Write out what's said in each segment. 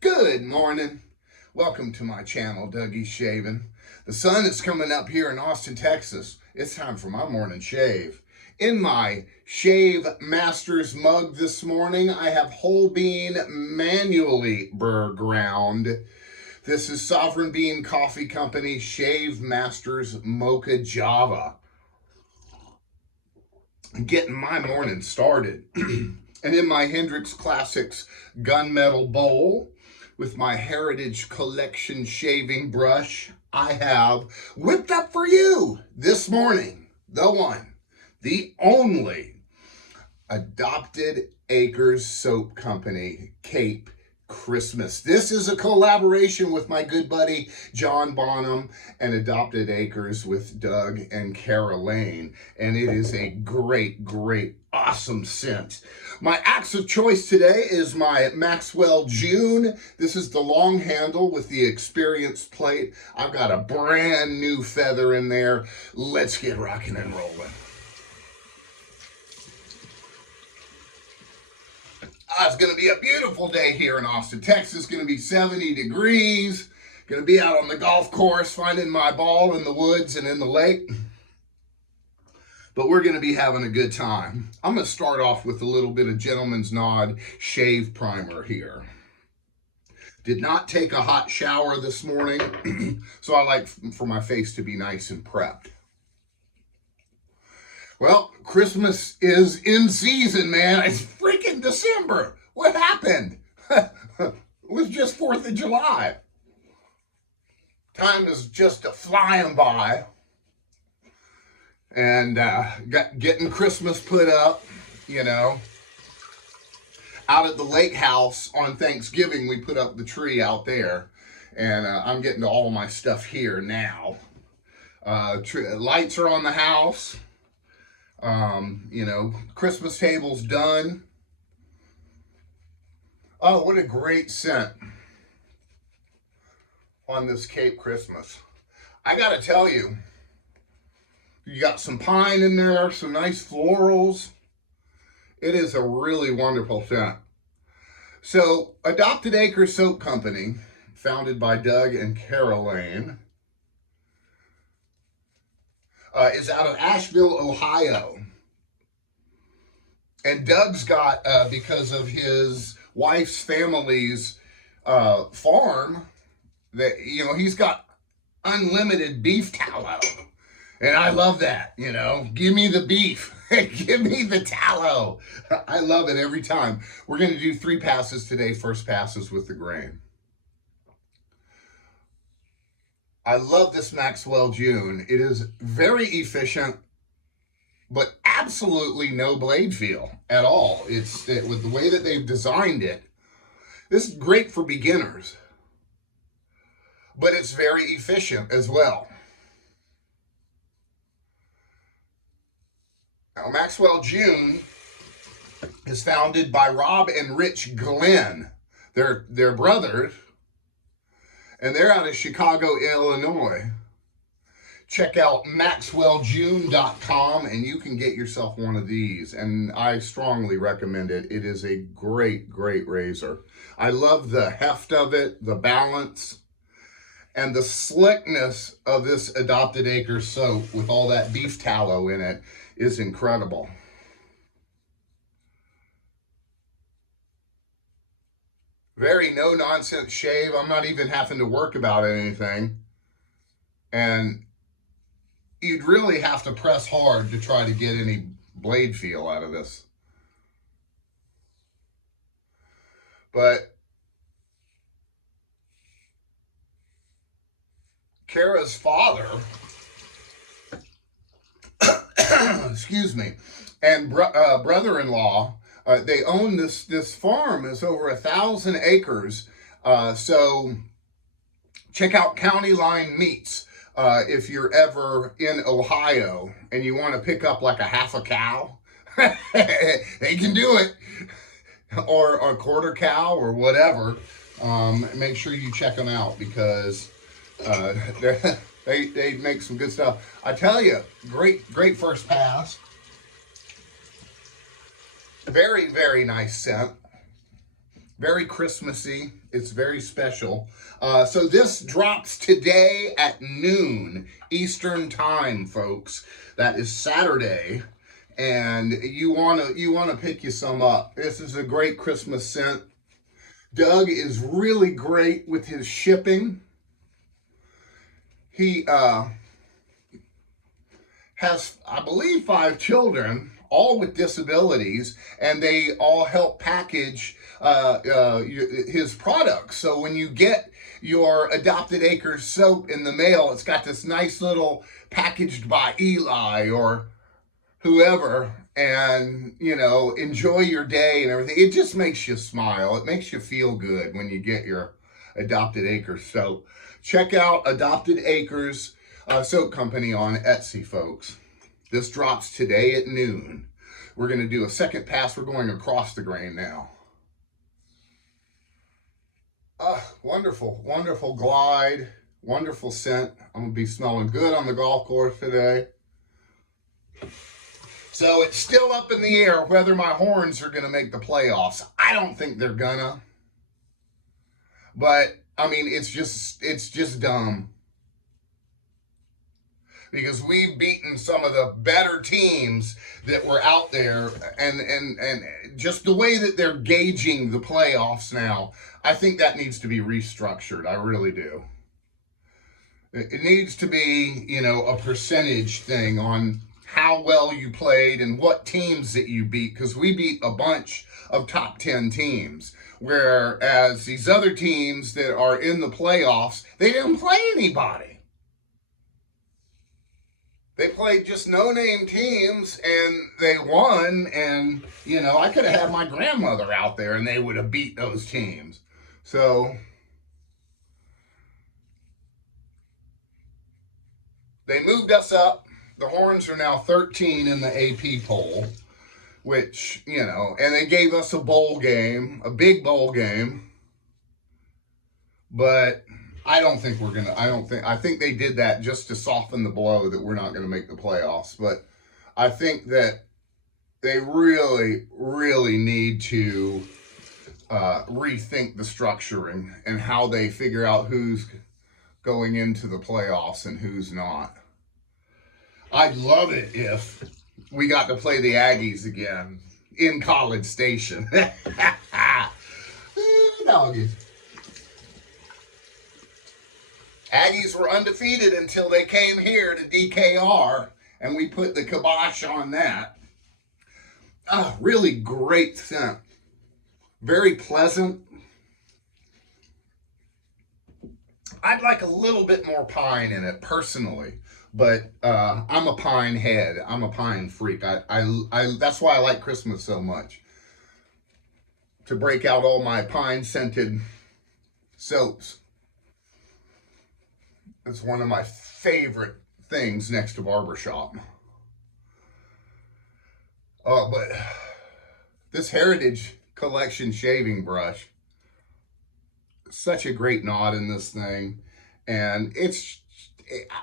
Good morning. Welcome to my channel, Dougie's The sun is coming up here in Austin, Texas. It's time for my morning shave. In my Shave Masters mug this morning, I have whole bean manually ground. This is Sovereign Bean Coffee Company Shave Masters Mocha Java. Getting my morning started. And in my Hendrix Classics gunmetal bowl, with my Heritage Collection shaving brush, I have whipped up for you this morning, the one, the only Adopted Acres Soap Company Cape Christmas. This is a collaboration with my good buddy John Bonham and Adopted Acres with Doug and Caroline, and it is a great, awesome scent. My axe of choice today is my Maxwell June. This is the long handle with the experience plate. I've got a brand new feather in there. Let's get rocking and rolling. It's going to be a beautiful day here in Austin, Texas. Going to be 70 degrees. Going to be out on the golf course finding my ball in the woods and in the lake. But we're going to be having a good time. I'm going to start off with a little bit of Gentleman's Nod shave primer here. Did not take a hot shower this morning, so I like for my face to be nice and prepped. Well, Christmas is in season, man. It's freaking December. What happened? It was just 4th of July. Time is just flying by. And getting Christmas put up, you know. Out at the lake house on Thanksgiving, we put up the tree out there. And I'm getting to all my stuff here now. Lights are on the house. You know, Christmas table's done. Oh, what a great scent on this Cape Christmas. I gotta tell you, you got some pine in there, some nice florals. It is a really wonderful scent. So, Adopted Acres Soap Company, founded by Doug and Caroline, is out of Asheville, Ohio. And Doug's got, because of his wife's family's farm, that, you know, he's got unlimited beef tallow. And I love that, you know. Give me the beef. Give me the tallow. I love it every time. We're going to do 3 passes today. First pass is with the grain. I love this Maxwell June. It is very efficient, but absolutely no blade feel at all. With the way that they've designed it, this is great for beginners, but it's very efficient as well. Now, Maxwell June is founded by Rob and Rich Glenn. They're brothers, and they're out of Chicago, Illinois. Check out maxwelljune.com and you can get yourself one of these. And I strongly recommend it. It is a great razor. I love the heft of it, the balance, and the slickness of this Adopted Acres soap with all that beef tallow in it is incredible. Very no-nonsense shave. I'm not even having to work about anything. And you'd really have to press hard to try to get any blade feel out of this. But Kara's father, excuse me, and brother-in-law, they own this farm. It's over 1,000 acres. So check out County Line Meats. If you're ever in Ohio and you want to pick up like a half a cow, they can do it, or a quarter cow or whatever. Make sure you check them out because they make some good stuff. I tell you, great first pass. Very nice scent. Very Christmassy. It's very special. So this drops today at noon Eastern time, folks. That is Saturday, and you wanna pick you some up. This is a great Christmas scent. Doug is really great with his shipping. He has, I believe, 5 children, all with disabilities, and they all help package his products. So when you get your Adopted Acres soap in the mail, it's got this nice little packaged by Eli or whoever, and enjoy your day and everything. It just makes you smile. It makes you feel good when you get your Adopted Acres soap. Check out Adopted Acres Soap Company on Etsy, folks. This drops today at noon. We're going to do a second pass. We're going across the grain now. Wonderful, wonderful glide, wonderful scent. I'm going to be smelling good on the golf course today. So it's still up in the air whether my horns are going to make the playoffs. I don't think they're gonna. But, I mean, it's just dumb. Because we've beaten some of the better teams that were out there, and just the way that they're gauging the playoffs now, I think that needs to be restructured. I really do. It needs to be, a percentage thing on how well you played and what teams that you beat, because we beat a bunch of top 10 teams, whereas these other teams that are in the playoffs, they didn't play anybody. They played just no-name teams, and they won, and, I could have had my grandmother out there, and they would have beat those teams. So they moved us up. The horns are now 13 in the AP poll, which, and they gave us a bowl game, a big bowl game, but I think they did that just to soften the blow that we're not going to make the playoffs. But I think that they really, really need to rethink the structuring and how they figure out who's going into the playoffs and who's not. I'd love it if we got to play the Aggies again in College Station. Doggies. Aggies were undefeated until they came here to DKR, and we put the kibosh on that. Really great scent. Very pleasant. I'd like a little bit more pine in it, personally. But I'm a pine head. I'm a pine freak. That's why I like Christmas so much. To break out all my pine-scented soaps. It's one of my favorite things next to barbershop. But this Heritage Collection shaving brush, such a great knot in this thing. And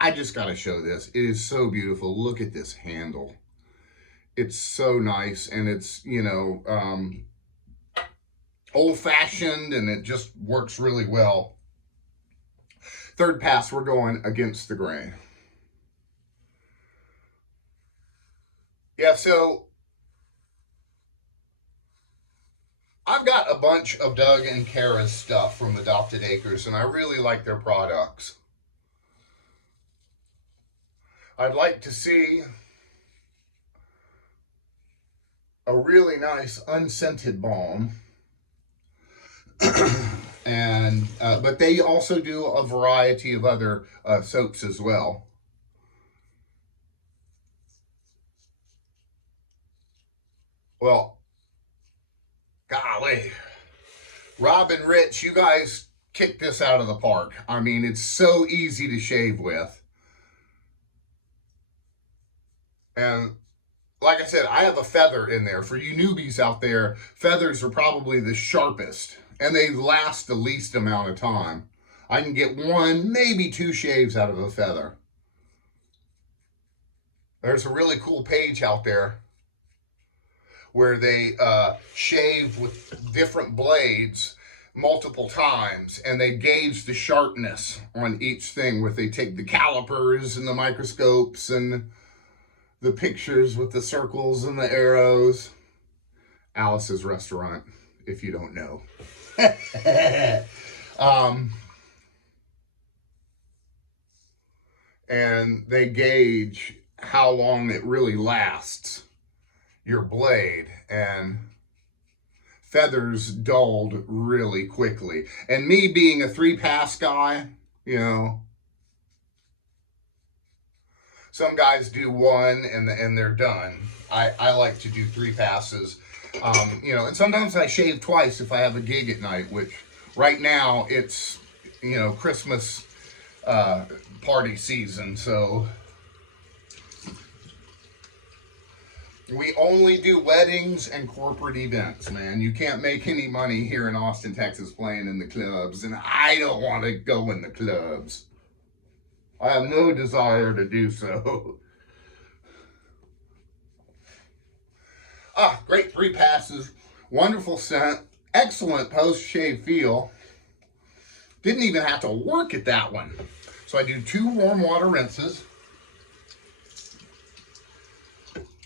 I just got to show this. It is so beautiful. Look at this handle. It's so nice, and it's, old-fashioned, and it just works really well. Third pass, we're going against the grain. Yeah, so I've got a bunch of Doug and Kara's stuff from Adopted Acres, and I really like their products. I'd like to see a really nice unscented balm. And but they also do a variety of other soaps as well. Well, golly, Rob and Rich, you guys kicked this out of the park. I mean, it's so easy to shave with. And like I said, I have a feather in there. For you newbies out there, feathers are probably the sharpest, and they last the least amount of time. I can get 1, maybe 2 shaves out of a feather. There's a really cool page out there. where they shave with different blades multiple times, and they gauge the sharpness on each thing with, they take the calipers and the microscopes and the pictures with the circles and the arrows. Alice's Restaurant, if you don't know. And they gauge how long it really lasts, your blade, and feathers dulled really quickly. And me being a 3-pass guy, you know, some guys do 1 and they're done. I like to do 3 passes, you know, and sometimes I shave twice if I have a gig at night, which right now it's, you know, Christmas party season, so we only do weddings and corporate events, man. You can't make any money here in Austin, Texas playing in the clubs, and I don't want to go in the clubs. I have no desire to do so. Great 3 passes, wonderful scent, excellent post-shave feel. Didn't even have to work at that one. So I do 2 warm water rinses.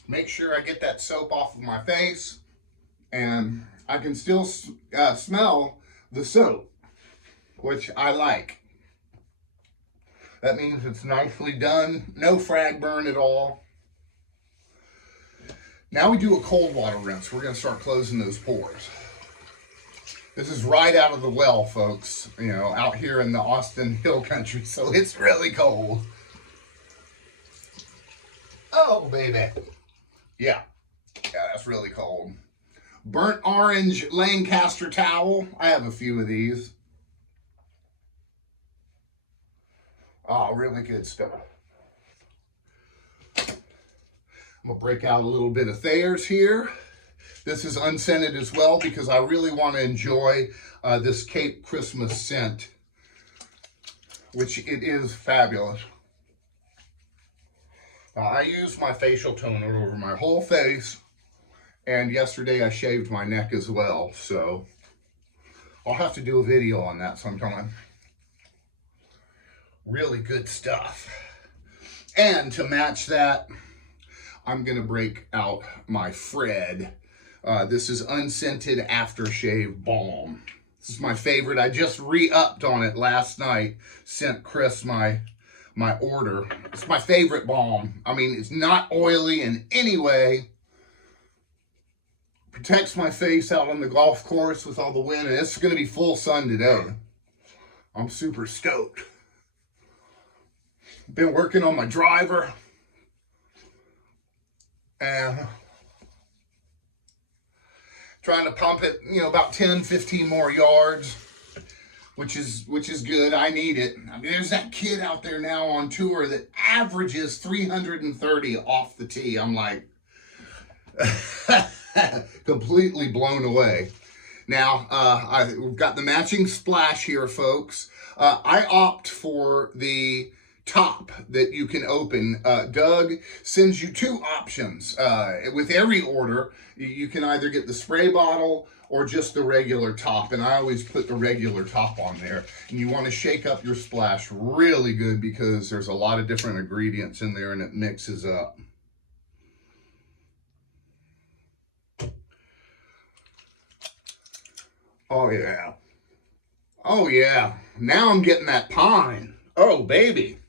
Make sure I get that soap off of my face, and I can still smell the soap, which I like. That means it's nicely done, no frag burn at all. Now we do a cold water rinse. We're gonna start closing those pores. This is right out of the well, folks, you know, out here in the Austin Hill Country, so it's really cold. Oh, baby. Yeah, that's really cold. Burnt orange Lancaster towel. I have a few of these. Oh, really good stuff. I'm gonna break out a little bit of Thayers here. This is unscented as well because I really want to enjoy this Cape Christmas scent, which it is fabulous. I use my facial toner over my whole face, and yesterday I shaved my neck as well, so I'll have to do a video on that sometime. Really good stuff. And to match that, I'm gonna break out my Fred. This is unscented aftershave balm. This is my favorite. I just re-upped on it last night. Sent Chris my order. It's my favorite balm. I mean, it's not oily in any way. Protects my face out on the golf course with all the wind, and it's gonna be full sun today. I'm super stoked. Been working on my driver, and trying to pump it, you know, about 10, 15 more yards, which is good. I need it. I mean, there's that kid out there now on tour that averages 330 off the tee. I'm like, completely blown away. Now, we've got the matching splash here, folks. I opt for the top that you can open. Doug sends you 2 options. With every order, you can either get the spray bottle or just the regular top, and I always put the regular top on there. And you want to shake up your splash really good because there's a lot of different ingredients in there and it mixes up. Oh yeah. Oh yeah. Now I'm getting that pine. Oh baby.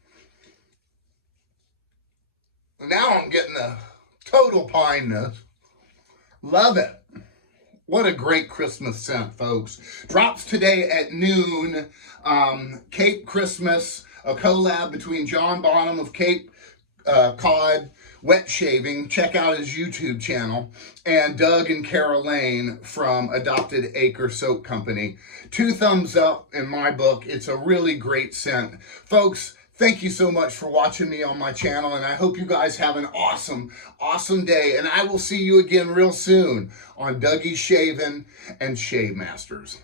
Now I'm getting the total pineness. Love it. What a great Christmas scent, folks. Drops today at noon. Cape Christmas, a collab between John Bonham of Cape Cod Wet Shaving. Check out his YouTube channel. And Doug and Carol Lane from Adopted Acre Soap Company. 2 thumbs up in my book. It's a really great scent. Folks, thank you so much for watching me on my channel, and I hope you guys have an awesome, awesome day, and I will see you again real soon on Dougie's Shavin' and Shave Masters.